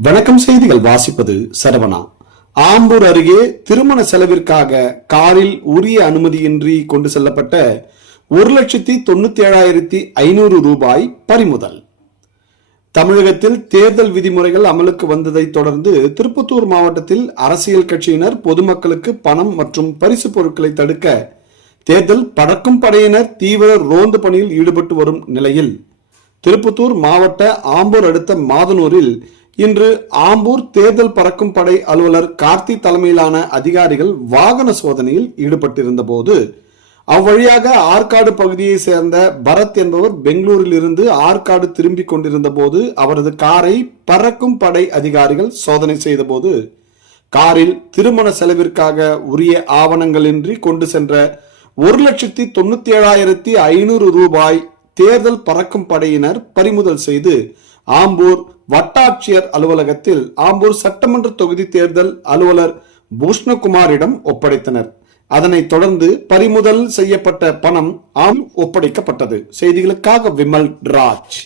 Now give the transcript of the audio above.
வணக்கம். செய்திகள் வாசிப்பது சரவணா. ஆம்பூர் அருகே திருமண செலவிற்காக காரில் உரிய அனுமதியின்றி கொண்டு செல்லப்பட்ட 1,97,500 ரூபாய் பறிமுதல். தமிழகத்தில் தேர்தல் விதிமுறைகள் அமலுக்கு வந்ததை தொடர்ந்து திருப்பத்தூர் மாவட்டத்தில் அரசியல் கட்சியினர் பொதுமக்களுக்கு பணம் மற்றும் பரிசு பொருட்களை தடுக்க தேர்தல் பறக்கும் படையினர் தீவிர ரோந்து பணியில் ஈடுபட்டு வரும் நிலையில் திருப்பத்தூர் மாவட்ட ஆம்பூர் அடுத்த மாதனூரில் இன்று ஆம்பூர் தேர்தல் பறக்கும் படை அலுவலர் கார்த்தி தலைமையிலான அதிகாரிகள் வாகன சோதனையில் ஈடுபட்டிருந்த போது அவ்வழியாக ஆற்காடு பகுதியை சேர்ந்த பரத் என்பவர் பெங்களூரில் இருந்து ஆற்காடு திரும்பிக் கொண்டிருந்த போது அவரது காரை பறக்கும் படை அதிகாரிகள் சோதனை செய்த போது காரில் திருமண செலவிற்காக உரிய ஆவணங்களின்றி கொண்டு சென்ற 1,97,500 ரூபாய் தேர்தல் பறக்கும் படையினர் பறிமுதல் செய்து ஆம்பூர் வட்டாட்சியர் அலுவலகத்தில் ஆம்பூர் சட்டமன்ற தொகுதி தேர்தல் அலுவலர் பூஷ்ணகுமாரிடம் ஒப்படைத்தனர். அதனைத் தொடர்ந்து பறிமுதல் செய்யப்பட்ட பணம் ஒப்படைக்கப்பட்டது. செய்திகளுக்காக விமல் ராஜ்.